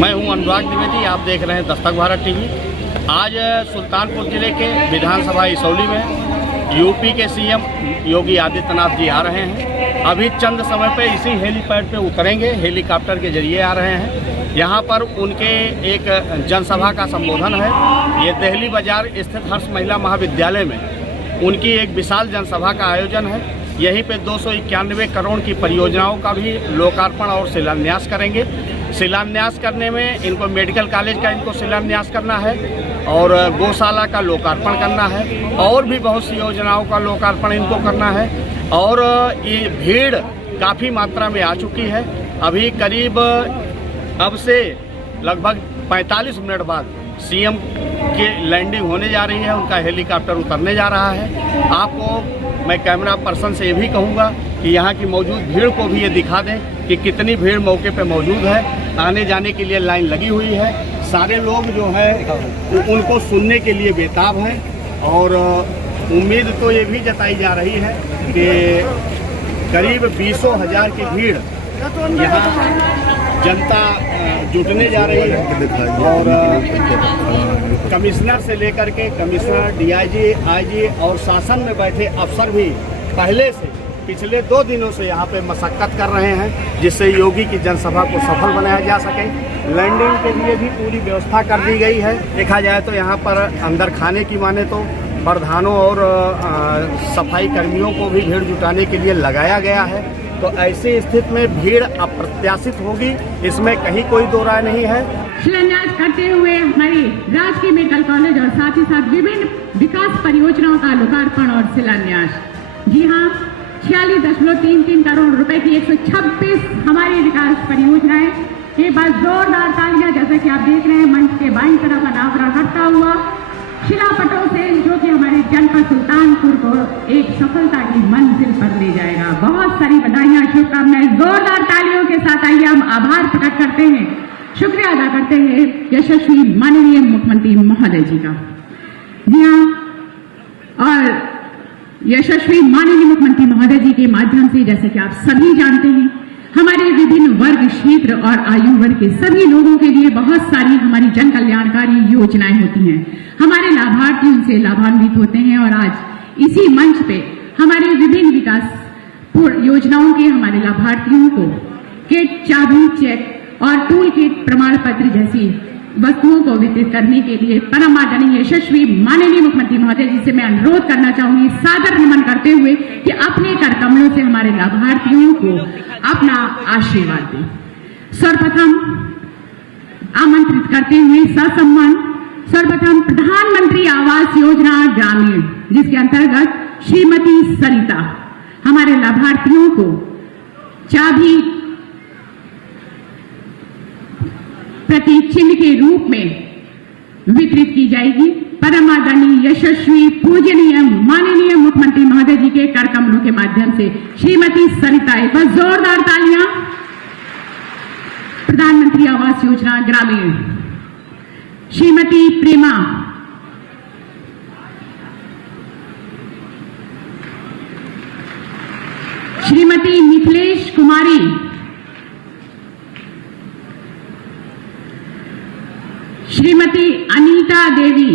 मैं हूं अनुराग द्विवेदी, आप देख रहे हैं दस्तक भारत टीवी। आज सुल्तानपुर जिले के विधानसभा इसौली में यूपी के सीएम योगी आदित्यनाथ जी आ रहे हैं। अभी चंद समय पे इसी हेलीपैड पे उतरेंगे, हेलीकॉप्टर के जरिए आ रहे हैं। यहाँ पर उनके एक जनसभा का संबोधन है। ये दिल्ली बाजार स्थित हर्ष महिला महाविद्यालय में उनकी एक विशाल जनसभा का आयोजन है। यहीं पे 291 करोड़ की परियोजनाओं का भी लोकार्पण और शिलान्यास करेंगे। शिलान्यास करने में इनको मेडिकल कॉलेज का इनको शिलान्यास करना है और गौशाला का लोकार्पण करना है और भी बहुत सी योजनाओं का लोकार्पण इनको करना है। और ये भीड़ काफ़ी मात्रा में आ चुकी है। अभी करीब अब से लगभग 45 मिनट बाद सीएम की लैंडिंग होने जा रही है, उनका हेलीकॉप्टर उतरने जा रहा है। आपको मैं कैमरा पर्सन से ये भी कहूँगा कि यहाँ की मौजूद भीड़ को भी ये दिखा दें कि कितनी भीड़ मौके पे मौजूद है। आने जाने के लिए लाइन लगी हुई है। सारे लोग जो है उनको सुनने के लिए बेताब हैं और उम्मीद तो ये भी जताई जा रही है कि करीब 20,000 की भीड़ यहाँ जनता जुटने जा रही है। और कमिश्नर से लेकर के कमिश्नर, डीआईजी, आईजी और शासन में बैठे अफसर भी पहले से पिछले 2 दिनों से यहाँ पे मशक्कत कर रहे हैं, जिससे योगी की जनसभा को सफल बनाया जा सके। लैंडिंग के लिए भी पूरी व्यवस्था कर दी गई है। देखा जाए तो यहाँ पर अंदर खाने की माने तो प्रधानों और सफाई कर्मियों को भी भीड़ जुटाने के लिए लगाया गया है। तो ऐसी स्थिति में भीड़ अप्रत्याशित होगी, इसमें कहीं कोई दो राय नहीं है। शिलान्यास करते हुए हमारी राजकीय मेडिकल कॉलेज और साथ ही साथ विभिन्न विकास परियोजनाओं का लोकार्पण और शिलान्यास। जी हाँ, 46.33 करोड़ रुपए की 126 हमारी विकास परियोजनाएं। एक बार जोरदार तालियां, जैसा कि आप देख रहे हैं मंच के बाईं तरफ अनावरण करता हुआ शिलापटों से, जो कि हमारे जनपद सुल्तानपुर को एक सफलता की मंजिल पर ले जाएगा। बहुत सारी बधाइयां, शुभकामनाएं। जोरदार तालियों के साथ आइए हम आभार प्रकट करते हैं, शुक्रिया अदा करते हैं यशस्वी माननीय मुख्यमंत्री महोदय जी का। जी हाँ, और यशस्वी माननीय मुख्यमंत्री महोदय जी के माध्यम से, जैसे कि आप सभी जानते हैं, हमारे विभिन्न वर्ग, क्षेत्र और आयु वर्ग के सभी लोगों के लिए बहुत सारी हमारी जन कल्याणकारी योजनाएं होती हैं। हमारे लाभार्थी उनसे लाभान्वित होते हैं और आज इसी मंच पे हमारे विभिन्न विकास योजनाओं के हमारे लाभार्थियों को किट, चाबी, चेक और टूल किट, प्रमाण पत्र जैसी वस्तुओं को वितरित करने के लिए परम आदरणीय यशस्वी माननीय मुख्यमंत्री महोदय जी से मैं अनुरोध करना चाहूंगी, सादर नमन करते हुए, कि अपने कर कमलों से हमारे लाभार्थियों को अपना आशीर्वाद दें। सर्वप्रथम आमंत्रित करते हुए ससम्मान सर्वप्रथम प्रधानमंत्री आवास योजना ग्रामीण, जिसके अंतर्गत श्रीमती सरिता हमारे लाभार्थियों को चाबी प्रतीक चिन्ह के रूप में वितरित की जाएगी। परम आदरणीय यशस्वी पूजनीय माननीय मुख्यमंत्री महोदय जी के कर कमलों के माध्यम से श्रीमती सरिता, एक बार जोरदार तालियां। प्रधानमंत्री आवास योजना ग्रामीण श्रीमती प्रेमा, श्रीमती मिथिलेश कुमारी, श्रीमती अनीता देवी,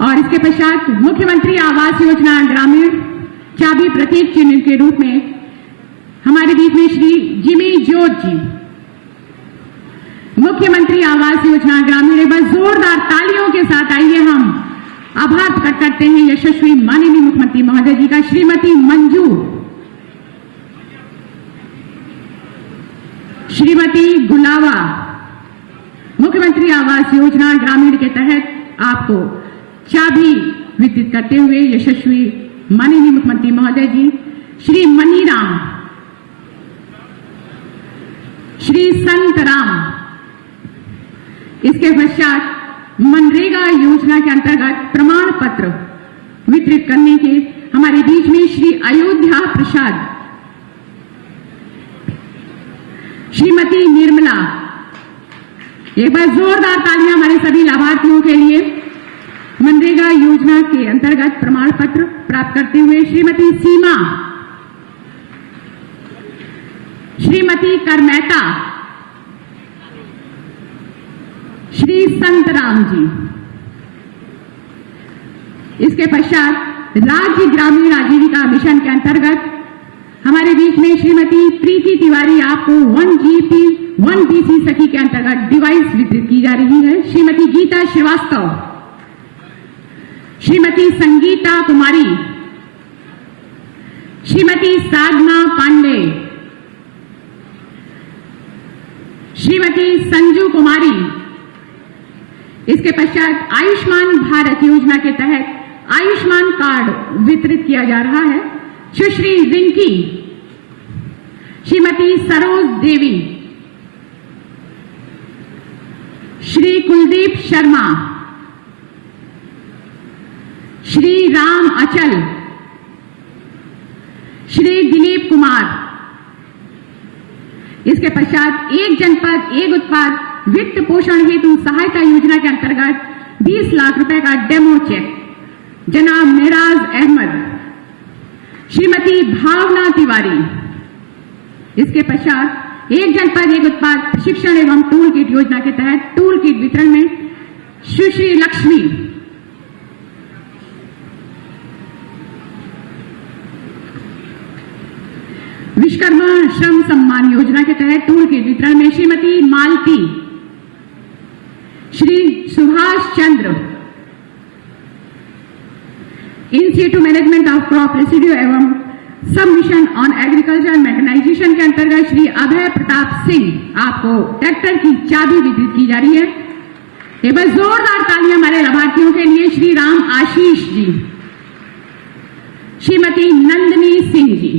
और इसके पश्चात मुख्यमंत्री आवास योजना ग्रामीण चाबी प्रतीक चिन्ह के रूप में हमारे बीच में श्री जिमी जोत जी, मुख्यमंत्री आवास योजना ग्रामीण। एक बार जोरदार तालियों के साथ आइए हम आभार प्रकट करते हैं यशस्वी माननीय मुख्यमंत्री महोदय जी का। श्रीमती मंजू, श्रीमती गुलावा, मुख्यमंत्री आवास योजना ग्रामीण के तहत आपको चाबी वितरित करते हुए यशस्वी माननीय मुख्यमंत्री महोदय जी। श्री मनीराम, श्री संतराम, इसके पश्चात मनरेगा योजना के अंतर्गत प्रमाण पत्र वितरित करने के हमारे बीच में श्री अयोध्या प्रसाद, श्रीमती निर्मला। एक बार जोरदार तालियां हमारे सभी लाभार्थियों के लिए। मनरेगा योजना के अंतर्गत प्रमाण पत्र प्राप्त करते हुए श्रीमती सीमा, श्रीमती कर मेहता, श्री संतराम जी। इसके पश्चात राज्य ग्रामीण आजीविका मिशन के अंतर्गत हमारे बीच में श्रीमती प्रीति तिवारी आपको 1GP 1BC सखी के अंतर्गत डिवाइस वितरित की जा रही है। श्रीमती गीता श्रीवास्तव, श्रीमती संगीता कुमारी, श्रीमती साधना पांडे, श्रीमती संजू कुमारी। इसके पश्चात आयुष्मान भारत योजना के तहत आयुष्मान कार्ड वितरित किया जा रहा है। सुश्री रिंकी, श्रीमती सरोज देवी, श्री कुलदीप शर्मा, श्री राम अचल, श्री दिलीप कुमार। इसके पश्चात एक जनपद एक उत्पाद वित्त पोषण हेतु सहायता योजना के अंतर्गत 20 लाख रुपए का डेमो चेक जनाब मेराज अहमद, श्रीमती भावना तिवारी। इसके पश्चात एक जनपद एक उत्पाद प्रशिक्षण एवं टूल किट योजना के तहत टूल किट वितरण में सुश्री लक्ष्मी, विश्वकर्मा श्रम सम्मान योजना के तहत टूल किट वितरण में Shrimati Malti, Shri Subhash Chandra, institute management of crop residue एवं sub mission on agriculture mechanisation के अंतर्गत श्री अभय प्रताप सिंह आपको ट्रैक्टर की चाबी वितरित की जा रही है। एक बार जोरदार तालियां हमारे लाभार्थियों के लिए। श्री राम आशीष जी, श्रीमती नंदनी सिंह जी,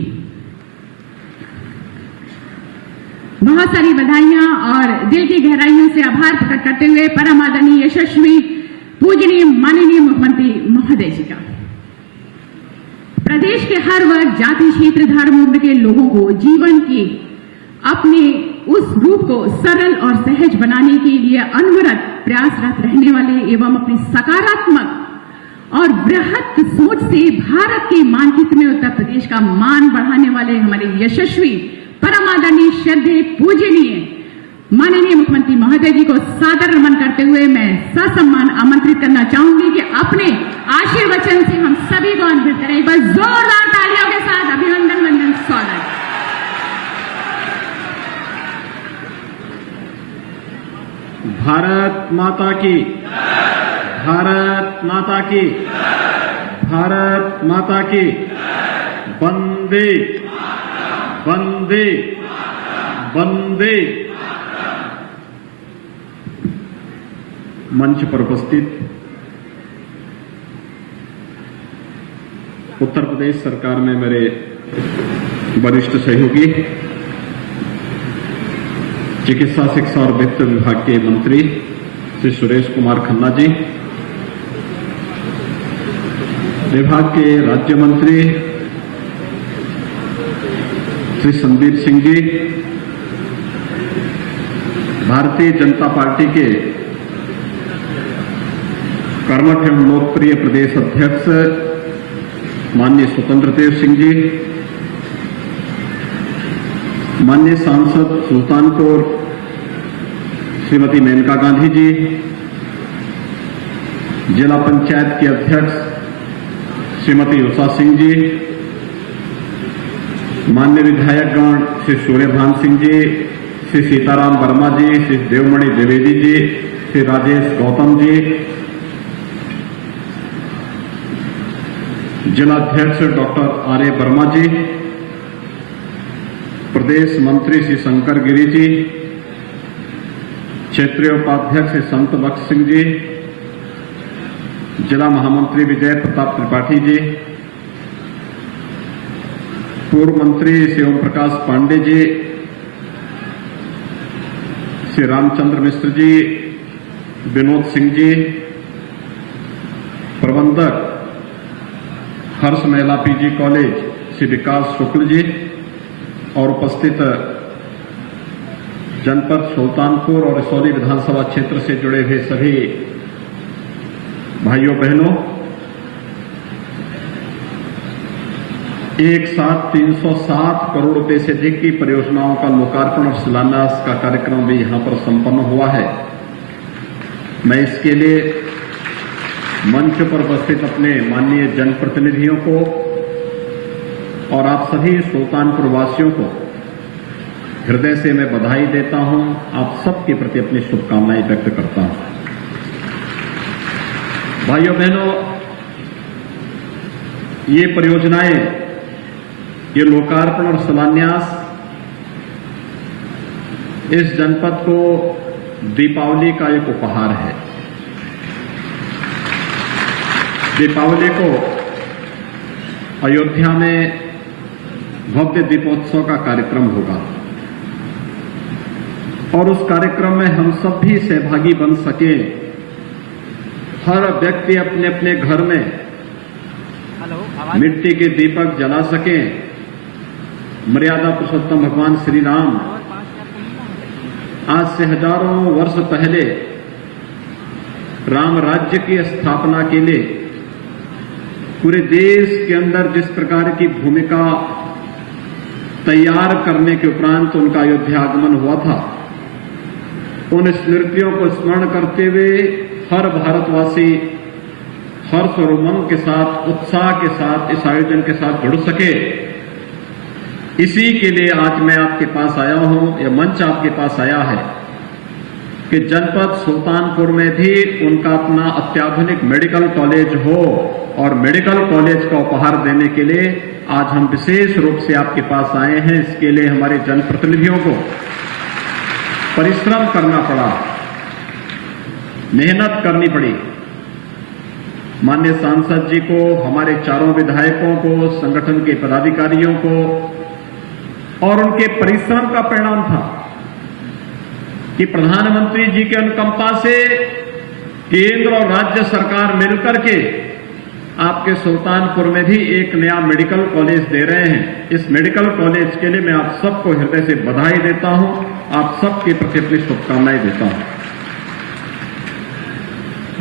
बहुत सारी बधाइयां और दिल की गहराइयों से आभार प्रकट करते हुए परम आदरणीय यशस्वी पूजनीय माननीय मुख्यमंत्री महोदय जी का प्रदेश के हर वर्ग, जाति, क्षेत्र, धर्म, उम्र के लोगों को जीवन के अपने उस रूप को सरल और सहज बनाने के लिए अनवरत प्रयासरत रहने वाले एवं अपनी सकारात्मक और बृहत सोच से भारत के मानचित्र में उत्तर प्रदेश का मान बढ़ाने वाले हमारे यशस्वी परम आदरणीय श्रद्धेय पूजनीय माननीय मुख्यमंत्री महोदय जी को सादर नमन करते हुए मैं ससम्मान आमंत्रित करना चाहूंगी कि अपने आशीर्वचन से हम सभी को अनुमोदित करें। एक बार जोरदार तालियों के साथ अभिनंदन वंदन स्वागत। भारत माता की, भारत माता की, भारत माता की। वंदे वंदे वंदे। मंच पर उपस्थित उत्तर प्रदेश सरकार में मेरे वरिष्ठ सहयोगी, चिकित्सा, शिक्षा और वित्त विभाग के मंत्री श्री सुरेश कुमार खन्ना जी, विभाग के राज्य मंत्री श्री संदीप सिंह जी, भारतीय जनता पार्टी के कर्मठ एवं लोकप्रिय प्रदेश अध्यक्ष माननीय स्वतंत्र देव सिंह जी, माननीय सांसद सुल्तानपुर श्रीमती मेनका गांधी जी, जिला पंचायत के अध्यक्ष श्रीमती उषा सिंह जी, माननीय विधायकगण श्री सूर्यभान सिंह जी, श्री सीताराम वर्मा जी, श्री देवमणि द्विवेदी जी, श्री राजेश गौतम जी, जिलाध्यक्ष डॉक्टर आर.ए. वर्मा जी, प्रदेश मंत्री श्री शंकर गिरी जी, क्षेत्रीय उपाध्यक्ष श्री संत बख्श सिंह जी, जिला महामंत्री विजय प्रताप त्रिपाठी जी, पूर्व मंत्री श्री ओम प्रकाश पांडे जी, श्री रामचंद्र मिश्र जी, विनोद सिंह जी, प्रबंधक हर्ष महिला पीजी कॉलेज श्री विकास शुक्ल जी और उपस्थित जनपद सुल्तानपुर और इसौली विधानसभा क्षेत्र से जुड़े हुए सभी भाइयों बहनों, एक साथ 307 करोड़ रुपए से अधिक की परियोजनाओं का लोकार्पण और शिलान्यास का कार्यक्रम भी यहां पर संपन्न हुआ है। मैं इसके लिए मंच पर उपस्थित अपने माननीय जनप्रतिनिधियों को और आप सभी सुल्तानपुर वासियों को हृदय से मैं बधाई देता हूं। आप सबके प्रति अपनी शुभकामनाएं व्यक्त करता हूं। भाइयों बहनों, ये परियोजनाएं, ये लोकार्पण और शिलान्यास इस जनपद को दीपावली का एक उपहार है। दीपावली को अयोध्या में भव्य दीपोत्सव का कार्यक्रम होगा और उस कार्यक्रम में हम सब भी सहभागी बन सके। हर व्यक्ति अपने अपने घर में मिट्टी के दीपक जला सके। मर्यादा पुरुषोत्तम भगवान श्री राम आज से हजारों वर्ष पहले राम राज्य की स्थापना के लिए पूरे देश के अंदर जिस प्रकार की भूमिका तैयार करने के उपरांत उनका अयोध्या आगमन हुआ था, उन स्मृतियों को स्मरण करते हुए हर भारतवासी हर्ष और उमंग के साथ, उत्साह के साथ इस आयोजन के साथ जुड़ सके। इसी के लिए आज मैं आपके पास आया हूं, यह मंच आपके पास आया है कि जनपद सुल्तानपुर में भी उनका अपना अत्याधुनिक मेडिकल कॉलेज हो और मेडिकल कॉलेज का उपहार देने के लिए आज हम विशेष रूप से आपके पास आए हैं। इसके लिए हमारे जनप्रतिनिधियों को परिश्रम करना पड़ा, मेहनत करनी पड़ी। माननीय सांसद जी को, हमारे चारों विधायकों को, संगठन के पदाधिकारियों को और उनके परिश्रम का परिणाम था कि प्रधानमंत्री जी के अनुकंपा से केंद्र और राज्य सरकार मिलकर के आपके सुल्तानपुर में भी एक नया मेडिकल कॉलेज दे रहे हैं। इस मेडिकल कॉलेज के लिए मैं आप सबको हृदय से बधाई देता हूं, आप सबके प्रति अपनी शुभकामनाएं देता हूं।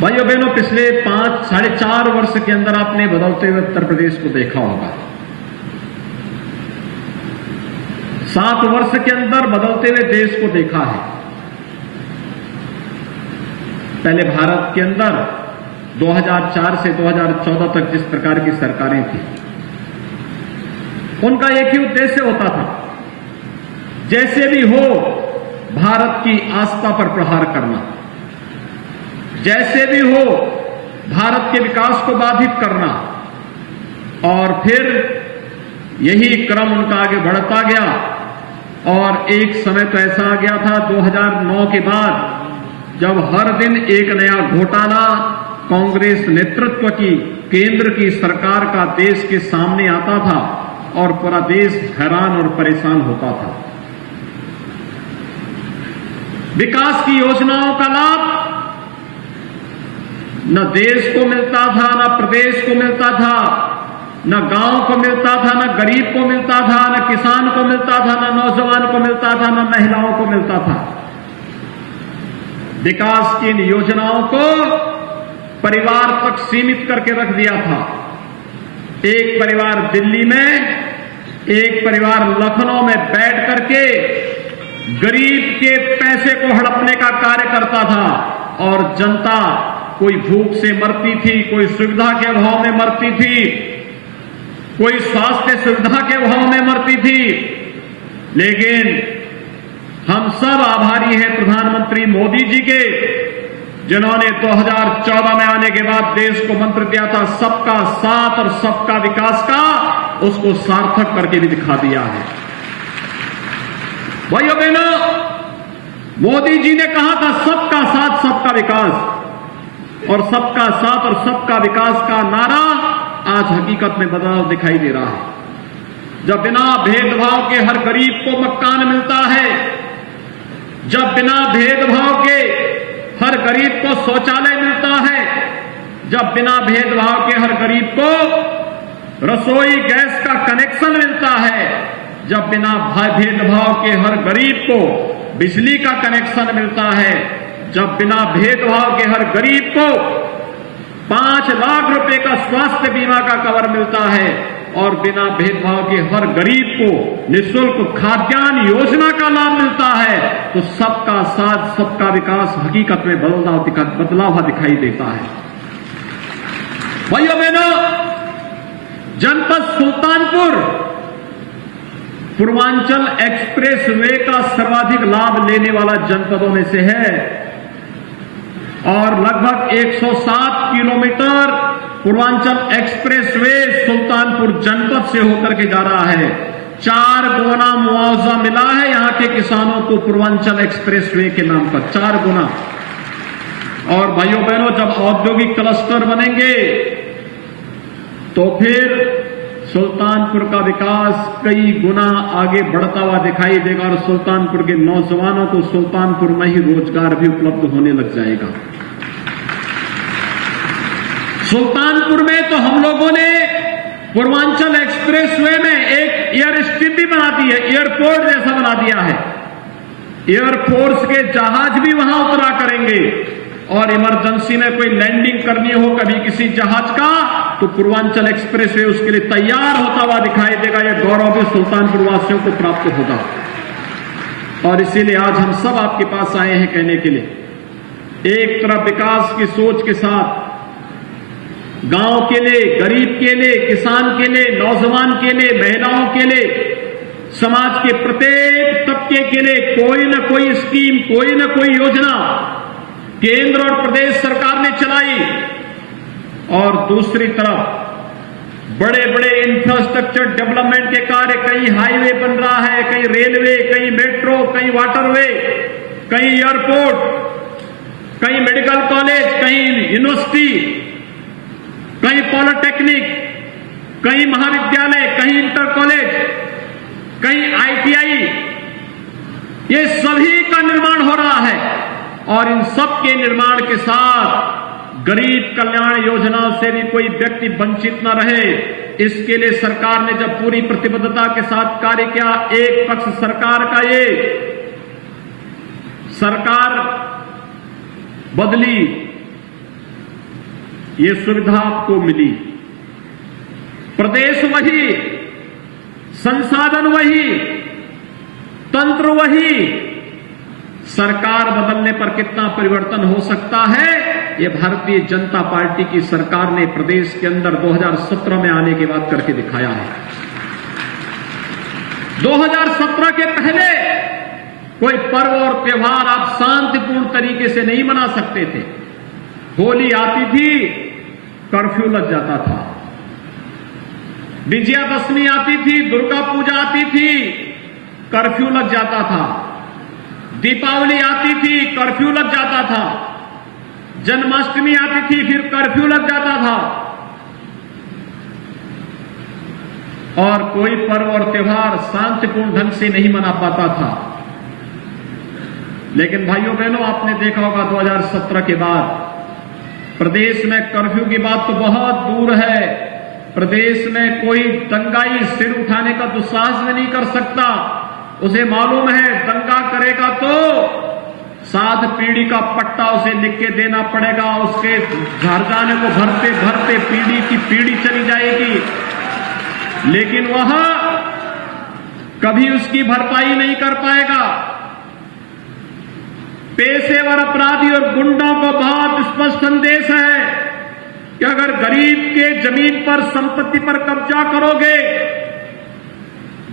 भाइयों बहनों, पिछले 4.5 वर्ष के अंदर आपने बदलते हुए उत्तर प्रदेश को देखा होगा। 7 वर्ष के अंदर बदलते हुए देश को देखा है। पहले भारत के अंदर 2004 से 2014 तक जिस प्रकार की सरकारें थी, उनका एक ही उद्देश्य होता था, जैसे भी हो भारत की आस्था पर प्रहार करना, जैसे भी हो भारत के विकास को बाधित करना। और फिर यही क्रम उनका आगे बढ़ता गया और एक समय तो ऐसा आ गया था 2009 के बाद, जब हर दिन एक नया घोटाला कांग्रेस नेतृत्व की केंद्र की सरकार का देश के सामने आता था और पूरा देश हैरान और परेशान होता था। विकास की योजनाओं का लाभ न देश को मिलता था, न प्रदेश को मिलता था, न गांव को मिलता था, न गरीब को मिलता था, न किसान को मिलता था, न नौजवान को मिलता था, न महिलाओं को मिलता था। विकास की इन योजनाओं को परिवार तक सीमित करके रख दिया था। एक परिवार दिल्ली में, एक परिवार लखनऊ में बैठ करके गरीब के पैसे को हड़पने का कार्य करता था और जनता कोई भूख से मरती थी, कोई सुविधा के अभाव में मरती थी, कोई स्वास्थ्य सुविधा के अभाव में मरती थी। लेकिन हम सब आभारी हैं प्रधानमंत्री मोदी जी के, जिन्होंने 2014 में आने के बाद देश को मंत्र दिया था सबका साथ और सबका विकास का, उसको सार्थक करके भी दिखा दिया है। भाइयों बहनों, मोदी जी ने कहा था सबका साथ सबका विकास, और सबका साथ और सबका विकास का नारा आज हकीकत में बदलाव दिखाई दे रहा है। जब बिना भेदभाव के हर गरीब को मकान मिलता है, जब बिना भेदभाव के हर गरीब को शौचालय मिलता है, जब बिना भेदभाव के हर गरीब को रसोई गैस का कनेक्शन मिलता है, जब बिना भेदभाव के हर गरीब को बिजली का कनेक्शन मिलता है, जब बिना भेदभाव के हर गरीब को 5 लाख रुपए का स्वास्थ्य बीमा का कवर मिलता है, और बिना भेदभाव के हर गरीब को निःशुल्क खाद्यान्न योजना का लाभ मिलता है तो सबका साथ सबका विकास हकीकत में बदलाव हुआ दिखाई देता है। भाइयों बहनों, जनपद सुल्तानपुर पूर्वांचल एक्सप्रेस वे का सर्वाधिक लाभ लेने वाला जनपदों में से है और लगभग 107 kilometre Purvanchal express way Sultanpur जनपद से होकर के जा रहा है। 4 गुना मुआवजा मिला है यहां के किसानों को पूर्वांचल एक्सप्रेस वे के नाम पर, 4 गुना। और भाइयों बहनों, जब औद्योगिक क्लस्टर बनेंगे तो फिर सुल्तानपुर का विकास कई गुना आगे बढ़ता हुआ दिखाई देगा और सुल्तानपुर के नौजवानों को सुल्तानपुर में ही रोजगार भी उपलब्ध होने लग जाएगा। सुल्तानपुर में तो हम लोगों ने पूर्वांचल एक्सप्रेस वे में एक एयर स्ट्रिप भी बना दी है, एयरपोर्ट जैसा बना दिया है। एयरफोर्स के जहाज भी वहां उतरा करेंगे और इमरजेंसी में कोई लैंडिंग करनी हो कभी किसी जहाज का तो पूर्वांचल एक्सप्रेस वे उसके लिए तैयार होता हुआ दिखाई देगा। यह गौरव भी सुल्तानपुर वासियों को प्राप्त होगा और इसीलिए आज हम सब आपके पास आए हैं कहने के लिए, एक तरफ विकास की सोच के साथ गांव के लिए, गरीब के लिए, किसान के लिए, नौजवान के लिए, महिलाओं के लिए, समाज के प्रत्येक तबके के लिए कोई न कोई स्कीम, कोई न कोई योजना केंद्र और प्रदेश सरकार ने चलाई और दूसरी तरफ बड़े बड़े इंफ्रास्ट्रक्चर डेवलपमेंट के कार्य, कहीं हाईवे बन रहा है, कहीं रेलवे, कहीं मेट्रो, कहीं वाटरवे, कहीं एयरपोर्ट, कहीं मेडिकल कॉलेज, कहीं यूनिवर्सिटी, कहीं पॉलिटेक्निक, कहीं महाविद्यालय, कहीं इंटर कॉलेज, कहीं आईटीआई, ये सभी का निर्माण हो रहा है और इन सब के निर्माण के साथ गरीब कल्याण योजनाओं से भी कोई व्यक्ति वंचित न रहे, इसके लिए सरकार ने जब पूरी प्रतिबद्धता के साथ कार्य किया, एक पक्ष सरकार का ये सरकार बदली, ये सुविधा आपको मिली, प्रदेश वही, संसाधन वही, तंत्र वही, सरकार बदलने पर कितना परिवर्तन हो सकता है, ये भारतीय जनता पार्टी की सरकार ने प्रदेश के अंदर 2017 में आने के बाद करके दिखाया है। 2017 के पहले कोई पर्व और त्योहार आप शांतिपूर्ण तरीके से नहीं मना सकते थे। होली आती थी, कर्फ्यू लग जाता था, विजयादशमी आती थी, दुर्गा पूजा आती थी, कर्फ्यू लग जाता था, दीपावली आती थी, कर्फ्यू लग जाता था, जन्माष्टमी आती थी, फिर कर्फ्यू लग जाता था और कोई पर्व और त्योहार शांतिपूर्ण ढंग से नहीं मना पाता था। लेकिन भाइयों बहनों, आपने देखा होगा 2017 के बाद प्रदेश में कर्फ्यू की बात तो बहुत दूर है, प्रदेश में कोई दंगाई सिर उठाने का दुस्साहस भी नहीं कर सकता। उसे मालूम है दंगा करेगा तो 7 पीढ़ी का पट्टा उसे लिख के देना पड़ेगा, उसके घर जाने को भरते भरते पीढ़ी की पीढ़ी चली जाएगी, लेकिन वह कभी उसकी भरपाई नहीं कर पाएगा। पेशेवर अपराधी और गुंडों को बहुत स्पष्ट संदेश है कि अगर गरीब के जमीन पर, संपत्ति पर कब्जा करोगे,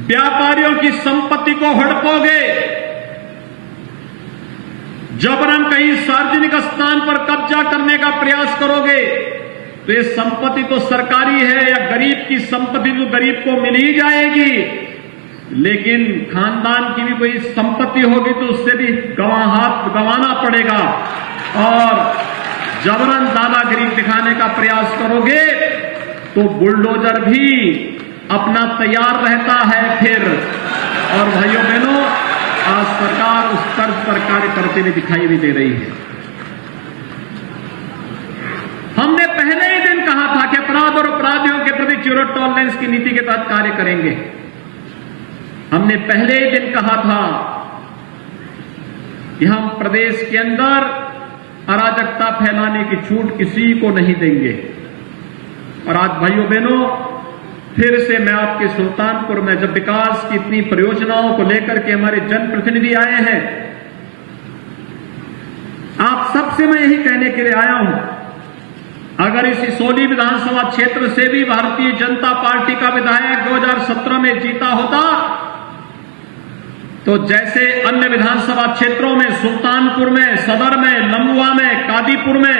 व्यापारियों की संपत्ति को हड़पोगे, जबरन कहीं सार्वजनिक स्थान पर कब्जा करने का प्रयास करोगे, तो ये संपत्ति तो सरकारी है या गरीब की संपत्ति तो गरीब को मिल ही जाएगी, लेकिन खानदान की भी कोई संपत्ति होगी तो उससे भी हाथ गंवाना पड़ेगा और जबरन दादागिरी दिखाने का प्रयास करोगे तो बुलडोजर भी अपना तैयार रहता है फिर। और भाइयों बहनों, आज सरकार उस तर्ज पर कार्य करते हुए दिखाई भी दे रही है। हमने पहले ही दिन कहा था कि अपराध और अपराधियों के प्रति जीरो टॉलरेंस की नीति के तहत कार्य करेंगे। हमने पहले ही दिन कहा था कि हम प्रदेश के अंदर अराजकता फैलाने की छूट किसी को नहीं देंगे। और आज भाइयों बहनों, फिर से मैं आपके सुल्तानपुर में जब विकास की इतनी परियोजनाओं को लेकर के हमारे जनप्रतिनिधि आए हैं, आप सबसे मैं यही कहने के लिए आया हूं, अगर इस इसौली विधानसभा क्षेत्र से भी भारतीय जनता पार्टी का विधायक 2017 में जीता होता तो जैसे अन्य विधानसभा क्षेत्रों में, सुल्तानपुर में, सदर में, लंबुआ में, कादीपुर में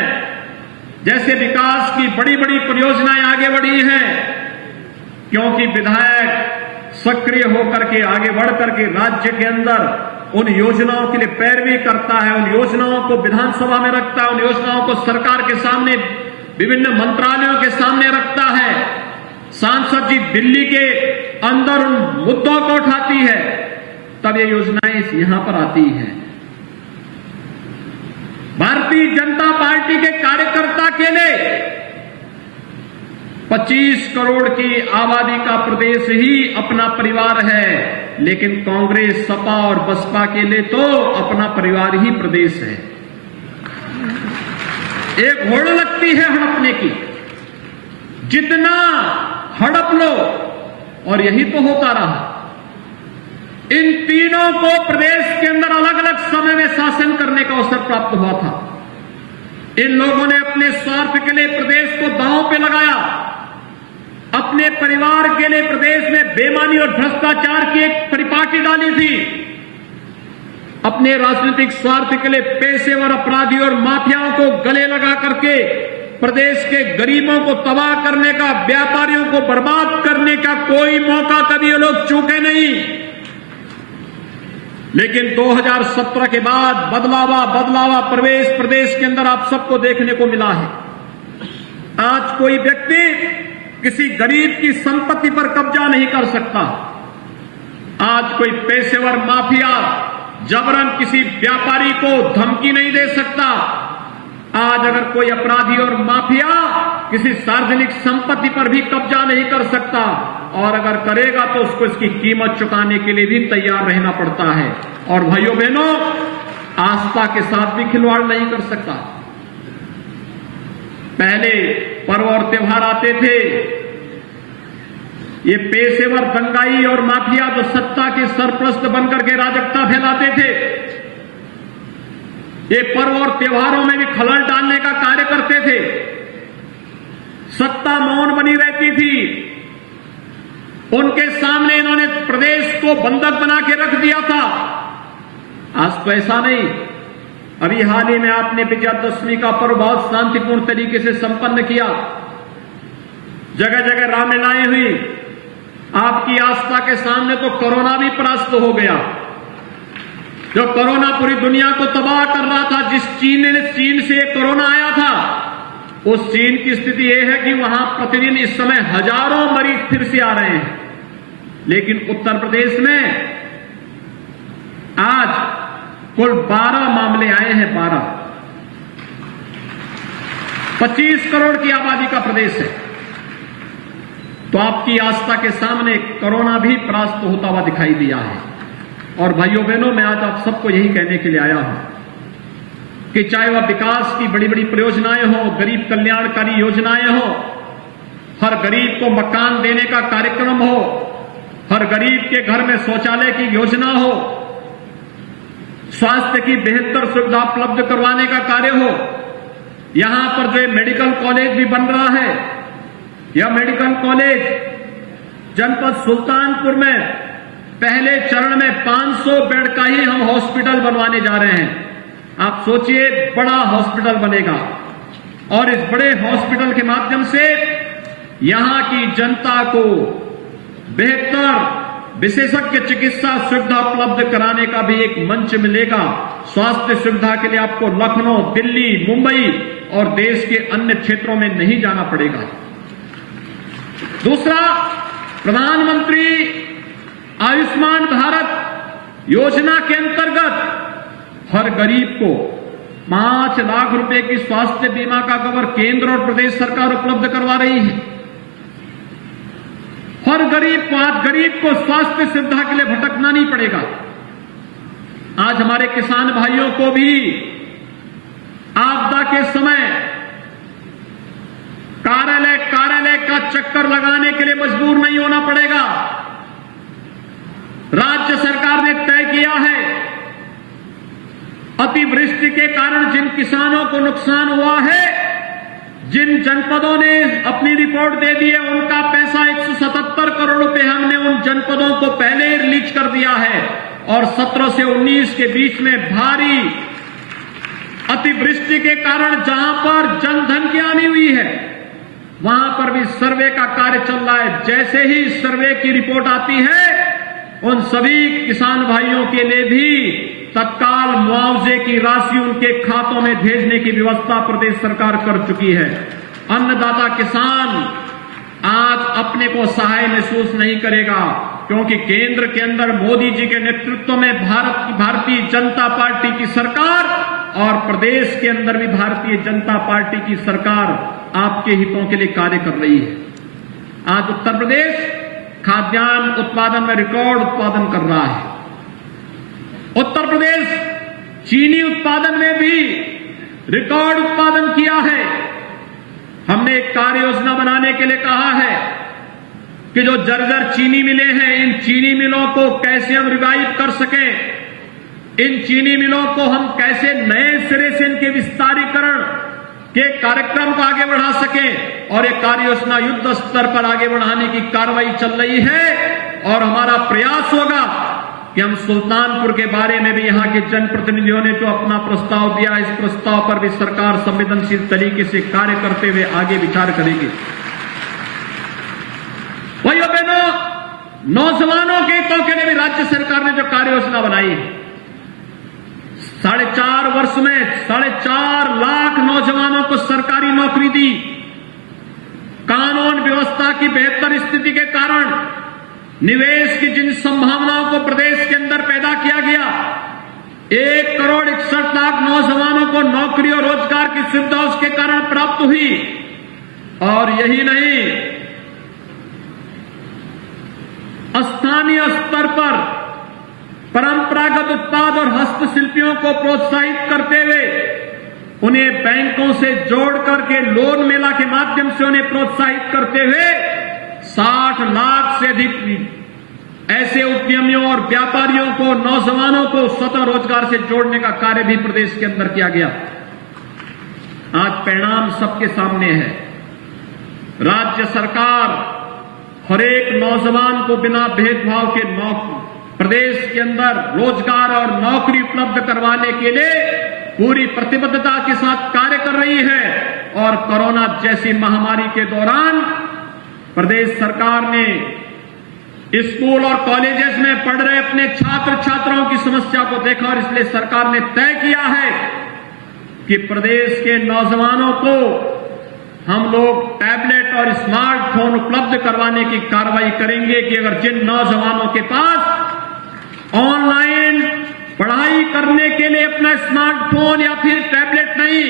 जैसे विकास की बड़ी बड़ी परियोजनाएं आगे बढ़ी हैं, क्योंकि विधायक सक्रिय होकर के आगे बढ़ करके राज्य के अंदर उन योजनाओं के लिए पैरवी करता है, उन योजनाओं को विधानसभा में रखता है, उन योजनाओं को सरकार के सामने, विभिन्न मंत्रालयों के सामने रखता है। सांसद जी दिल्ली के अंदर उन मुद्दों को उठाती है, तब ये योजनाएं यहां पर आती हैं। भारतीय जनता पार्टी के कार्यकर्ता के लिए 25 करोड़ की आबादी का प्रदेश ही अपना परिवार है, लेकिन कांग्रेस, सपा और बसपा के लिए तो अपना परिवार ही प्रदेश है। एक होड़ लगती है हड़पने की, जितना हड़प लो, और यही तो होता रहा। इन तीनों को प्रदेश के अंदर अलग अलग समय में शासन करने का अवसर प्राप्त हुआ था। इन लोगों ने अपने स्वार्थ के लिए प्रदेश को दांव पे लगाया, अपने परिवार के लिए प्रदेश में बेईमानी और भ्रष्टाचार की एक परिपाटी डाली थी, अपने राजनीतिक स्वार्थ के लिए पेशेवर अपराधी और माफियाओं को गले लगा करके प्रदेश के गरीबों को तबाह करने का, व्यापारियों को बर्बाद करने का कोई मौका कभी ये लोग चूके नहीं। लेकिन 2017 के बाद बदलावा प्रदेश के अंदर आप सबको देखने को मिला है। आज कोई व्यक्ति किसी गरीब की संपत्ति पर कब्जा नहीं कर सकता। आज कोई पेशेवर माफिया जबरन किसी व्यापारी को धमकी नहीं दे सकता। आज अगर कोई अपराधी और माफिया किसी सार्वजनिक संपत्ति पर भी कब्जा नहीं कर सकता, और अगर करेगा तो उसको इसकी कीमत चुकाने के लिए भी तैयार रहना पड़ता है। और भाइयों बहनों, आस्था के साथ भी खिलवाड़ नहीं कर सकता। पहले पर्व और त्योहार आते थे, ये पेशेवर दंगाई और माफिया जो सत्ता के सरप्रस्त बनकर के राजकता फैलाते थे, ये पर्व और त्योहारों में भी खलल डालने का कार्य करते थे। सत्ता मौन बनी रहती थी, उनके सामने इन्होंने प्रदेश को बंधक बना के रख दिया था। आज तो ऐसा नहीं। अभी हाल ही में आपने विजयादशमी का पर्व बहुत शांतिपूर्ण तरीके से संपन्न किया, जगह जगह रामलीलाएं हुई। आपकी आस्था के सामने तो कोरोना भी परास्त हो गया। जो कोरोना पूरी दुनिया को तबाह कर रहा था, जिस चीन से कोरोना आया था, उस चीन की स्थिति यह है कि वहां प्रतिदिन इस समय हजारों मरीज फिर से आ रहे हैं। लेकिन उत्तर प्रदेश में आज कुल 12 मामले आए हैं। 25 करोड़ की आबादी का प्रदेश है, तो आपकी आस्था के सामने कोरोना भी परास्त होता हुआ दिखाई दिया है। और भाइयों बहनों, मैं आज आप सबको यही कहने के लिए आया हूं कि चाहे वह विकास की बड़ी बड़ी परियोजनाएं हो, गरीब कल्याणकारी योजनाएं हो, हर गरीब को मकान देने का कार्यक्रम हो, हर गरीब के घर में शौचालय की योजना हो, स्वास्थ्य की बेहतर सुविधा उपलब्ध करवाने का कार्य हो, यहां पर जो मेडिकल कॉलेज भी बन रहा है, यह मेडिकल कॉलेज जनपद सुल्तानपुर में पहले चरण में 500 बेड का ही हम हॉस्पिटल बनवाने जा रहे हैं। आप सोचिए, बड़ा हॉस्पिटल बनेगा, और इस बड़े हॉस्पिटल के माध्यम से यहां की जनता को बेहतर विशेषज्ञ चिकित्सा सुविधा उपलब्ध कराने का भी एक मंच मिलेगा। स्वास्थ्य सुविधा के लिए आपको लखनऊ, दिल्ली, मुंबई और देश के अन्य क्षेत्रों में नहीं जाना पड़ेगा। दूसरा, प्रधानमंत्री आयुष्मान भारत योजना के अंतर्गत हर गरीब को 5 लाख रुपए की स्वास्थ्य बीमा का कवर केंद्र और प्रदेश सरकार उपलब्ध करवा रही है। हर गरीब को स्वास्थ्य सुविधा के लिए भटकना नहीं पड़ेगा। आज हमारे किसान भाइयों को भी आपदा के समय कार्यालय का चक्कर लगाने के लिए मजबूर नहीं होना पड़ेगा। राज्य सरकार ने तय किया है, अतिवृष्टि के कारण जिन किसानों को नुकसान हुआ है, जिन जनपदों ने अपनी रिपोर्ट दे दी है, उनका पैसा 177 करोड़ रुपए हमने उन जनपदों को पहले ही रिलीज कर दिया है। और 17 से 19 के बीच में भारी अतिवृष्टि के कारण जहां पर जनधन की हानि हुई है, वहां पर भी सर्वे का कार्य चल रहा है। जैसे ही सर्वे की रिपोर्ट आती है, उन सभी किसान भाइयों के लिए भी तत्काल मुआवजे की राशि उनके खातों में भेजने की व्यवस्था प्रदेश सरकार कर चुकी है। अन्नदाता किसान आज अपने को सहाय महसूस नहीं करेगा, क्योंकि केंद्र के अंदर मोदी जी के नेतृत्व में भारतीय जनता पार्टी की सरकार और प्रदेश के अंदर भी भारतीय जनता पार्टी की सरकार आपके हितों के लिए कार्य कर रही है। आज उत्तर प्रदेश खाद्यान्न उत्पादन में रिकॉर्ड उत्पादन कर रहा है। उत्तर प्रदेश चीनी उत्पादन में भी रिकॉर्ड उत्पादन किया है। हमने एक कार्य योजना बनाने के लिए कहा है कि जो जर्जर चीनी मिलें हैं, इन चीनी मिलों को कैसे हम रिवाइव कर सकें, इन चीनी मिलों को हम कैसे नए सिरे से इनके विस्तारीकरण के कार्यक्रम को आगे बढ़ा सकें। और एक कार्य योजना युद्ध स्तर पर आगे बढ़ाने की कार्रवाई चल रही है। और हमारा प्रयास होगा कि हम सुल्तानपुर के बारे में भी यहां के जनप्रतिनिधियों ने जो अपना प्रस्ताव दिया, इस प्रस्ताव पर भी सरकार संवेदनशील तरीके से कार्य करते हुए आगे विचार करेगी। भाइयों बहनों, नौजवानों के हितों के लिए भी राज्य सरकार ने जो कार्य योजना बनाई है, 4.5 वर्ष में 4.5 लाख नौजवानों को सरकारी नौकरी दी। कानून व्यवस्था की बेहतर स्थिति के कारण निवेश की जिन संभावनाओं को प्रदेश के अंदर पैदा किया गया, 1 करोड़ 61 लाख नौजवानों को नौकरी और रोजगार की सुविधा उसके कारण प्राप्त हुई। और यही नहीं, स्थानीय स्तर पर परंपरागत उत्पाद और हस्तशिल्पियों को प्रोत्साहित करते हुए उन्हें बैंकों से जोड़ करके लोन मेला के माध्यम से उन्हें प्रोत्साहित करते हुए 60 लाख से अधिक ऐसे उद्यमियों और व्यापारियों को, नौजवानों को स्वतः रोजगार से जोड़ने का कार्य भी प्रदेश के अंदर किया गया। आज परिणाम सबके सामने है। राज्य सरकार हर एक नौजवान को बिना भेदभाव के प्रदेश के अंदर रोजगार और नौकरी उपलब्ध करवाने के लिए पूरी प्रतिबद्धता के साथ कार्य कर रही है। और कोरोना जैसी महामारी के दौरान प्रदेश सरकार ने स्कूल और कॉलेजेस में पढ़ रहे अपने छात्र छात्राओं की समस्या को देखा और इसलिए सरकार ने तय किया है कि प्रदेश के नौजवानों को हम लोग टैबलेट और स्मार्टफोन उपलब्ध करवाने की कार्रवाई करेंगे कि अगर जिन नौजवानों के पास ऑनलाइन पढ़ाई करने के लिए अपना स्मार्टफोन या फिर टैबलेट नहीं,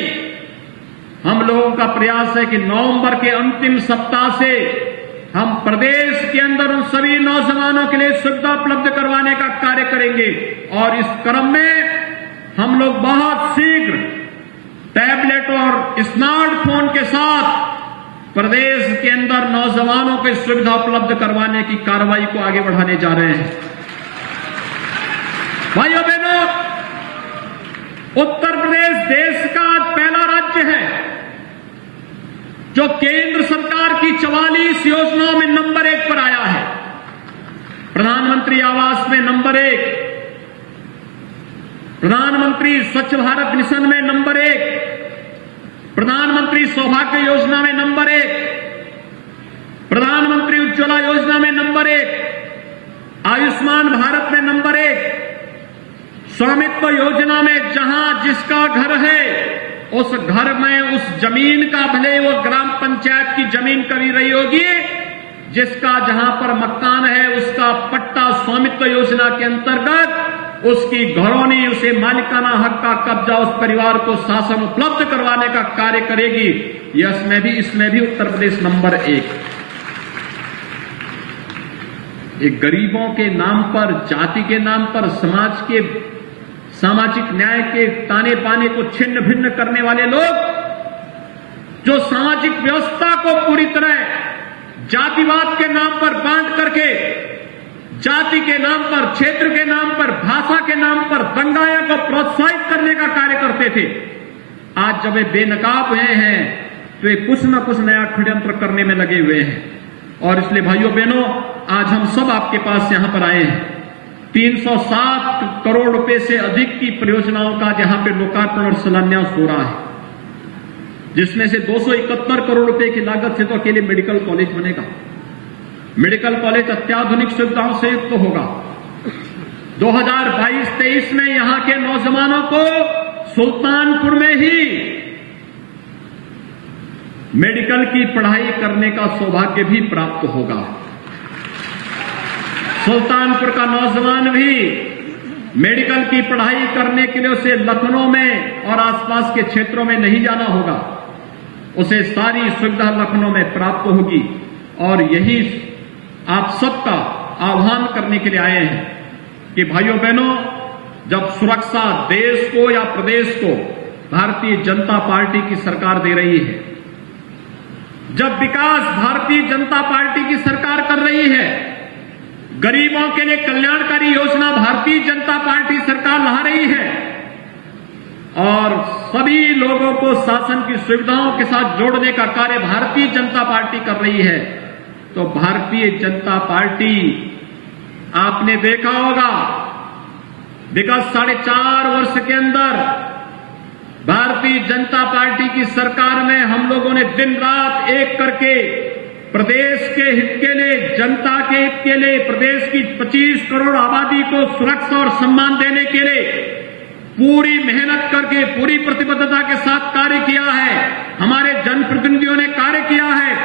हम लोगों का प्रयास है कि नवंबर के अंतिम सप्ताह से हम प्रदेश के अंदर उन सभी नौजवानों के लिए सुविधा उपलब्ध करवाने का कार्य करेंगे। और इस क्रम में हम लोग बहुत शीघ्र टैबलेट और स्मार्टफोन के साथ प्रदेश के अंदर नौजवानों को सुविधा उपलब्ध करवाने की कार्रवाई को आगे बढ़ाने जा रहे हैं। भाइयों बहनों, उत्तर प्रदेश देश का पहला राज्य है जो केंद्र सरकार की 44 योजनाओं में नंबर 1 पर आया है। प्रधानमंत्री आवास में नंबर 1, प्रधानमंत्री स्वच्छ भारत मिशन में नंबर 1, प्रधानमंत्री सौभाग्य योजना में नंबर 1, प्रधानमंत्री उज्ज्वला योजना में नंबर 1, आयुष्मान भारत में नंबर 1, स्वामित्व योजना में जहां जिसका घर है उस घर में उस जमीन का, भले वो ग्राम पंचायत की जमीन कभी रही होगी, जिसका जहां पर मकान है उसका पट्टा स्वामित्व योजना के अंतर्गत उसकी घरौनी, उसे मालिकाना हक का कब्जा उस परिवार को शासन उपलब्ध करवाने का कार्य करेगी। इसमें भी उत्तर प्रदेश नंबर 1। एक गरीबों के नाम पर, जाति के नाम पर, समाज के सामाजिक न्याय के ताने पाने को छिन्न भिन्न करने वाले लोग जो सामाजिक व्यवस्था को पूरी तरह जातिवाद के नाम पर बांट करके, जाति के नाम पर, क्षेत्र के नाम पर, भाषा के नाम पर दंगाया को प्रोत्साहित करने का कार्य करते थे, आज जब वे बेनकाब हुए हैं तो वे कुछ न कुछ नया षड्यंत्र करने में लगे हुए हैं। और इसलिए भाइयों बहनों, आज हम सब आपके पास यहां पर आए हैं। 307 करोड़ रुपए से अधिक की परियोजनाओं का यहां पे लोकार्पण और शिलान्यास हो रहा है, जिसमें से 271 करोड़ रुपए की लागत से तो अकेले मेडिकल कॉलेज बनेगा। मेडिकल कॉलेज अत्याधुनिक सुविधाओं से युक्त होगा। 2022-23 में यहां के नौजवानों को सुल्तानपुर में ही मेडिकल की पढ़ाई करने का सौभाग्य भी प्राप्त होगा। सुल्तानपुर का नौजवान भी मेडिकल की पढ़ाई करने के लिए उसे लखनऊ में और आसपास के क्षेत्रों में नहीं जाना होगा, उसे सारी सुविधा लखनऊ में प्राप्त होगी। और यही आप सबका आह्वान करने के लिए आए हैं कि भाइयों बहनों, जब सुरक्षा देश को या प्रदेश को भारतीय जनता पार्टी की सरकार दे रही है, जब विकास भारतीय जनता पार्टी की सरकार कर रही है, गरीबों के लिए कल्याणकारी योजना भारतीय जनता पार्टी सरकार ला रही है और सभी लोगों को शासन की सुविधाओं के साथ जोड़ने का कार्य भारतीय जनता पार्टी कर रही है, तो भारतीय जनता पार्टी, आपने देखा होगा विगत 4.5 वर्ष के अंदर भारतीय जनता पार्टी की सरकार में हम लोगों ने दिन रात एक करके प्रदेश के हित के लिए, जनता के हित के लिए, प्रदेश की 25 करोड़ आबादी को सुरक्षा और सम्मान देने के लिए पूरी मेहनत करके, पूरी प्रतिबद्धता के साथ कार्य किया है। हमारे जनप्रतिनिधियों ने कार्य किया है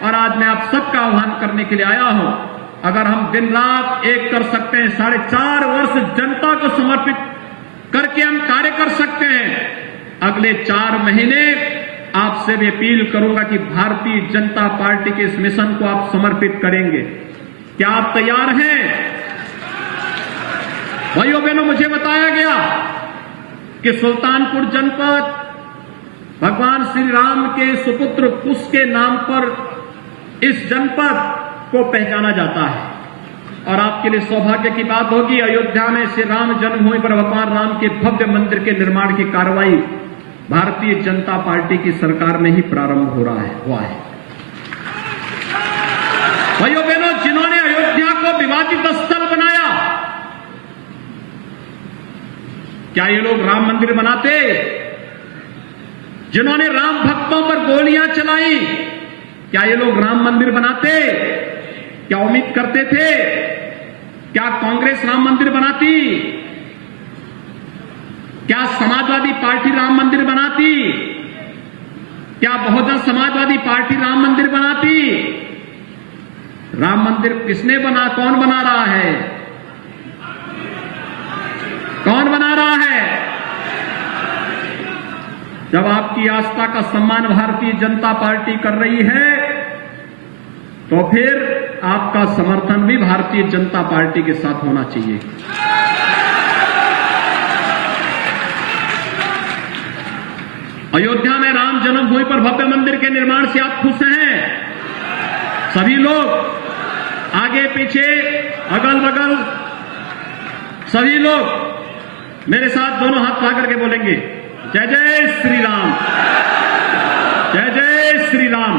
और आज मैं आप सबका आह्वान करने के लिए आया हूं। अगर हम दिन रात एक कर सकते हैं, 4.5 वर्ष जनता को समर्पित करके हम कार्य कर सकते हैं, अगले 4 महीने आपसे भी अपील करूंगा कि भारतीय जनता पार्टी के इस मिशन को आप समर्पित करेंगे। क्या आप तैयार हैं? भाइयों बहनों, मुझे बताया गया कि सुल्तानपुर जनपद भगवान श्री राम के सुपुत्र कुश के नाम पर इस जनपद को पहचाना जाता है। और आपके लिए सौभाग्य की बात होगी, अयोध्या में श्री राम जन्मभूमि पर भगवान राम के भव्य मंदिर के निर्माण की कार्रवाई भारतीय जनता पार्टी की सरकार में ही प्रारंभ हुआ है। भाइयों बहनों, जिन्होंने अयोध्या को विवादित स्थल बनाया, क्या ये लोग राम मंदिर बनाते? जिन्होंने राम भक्तों पर गोलियां चलाई, क्या ये लोग राम मंदिर बनाते? क्या उम्मीद करते थे? क्या कांग्रेस राम मंदिर बनाती? क्या समाजवादी पार्टी राम मंदिर बनाती? क्या बहुजन समाजवादी पार्टी राम मंदिर बनाती? राम मंदिर किसने बना? कौन बना रहा है? कौन बना रहा है? जब आपकी आस्था का सम्मान भारतीय जनता पार्टी कर रही है, तो फिर आपका समर्थन भी भारतीय जनता पार्टी के साथ होना चाहिए। अयोध्या में राम जन्मभूमि पर भव्य मंदिर के निर्माण से आप खुश हैं? सभी लोग आगे पीछे, अगल बगल सभी लोग मेरे साथ दोनों हाथ उठा करके बोलेंगे, जय जय श्री राम, जय जय श्री राम।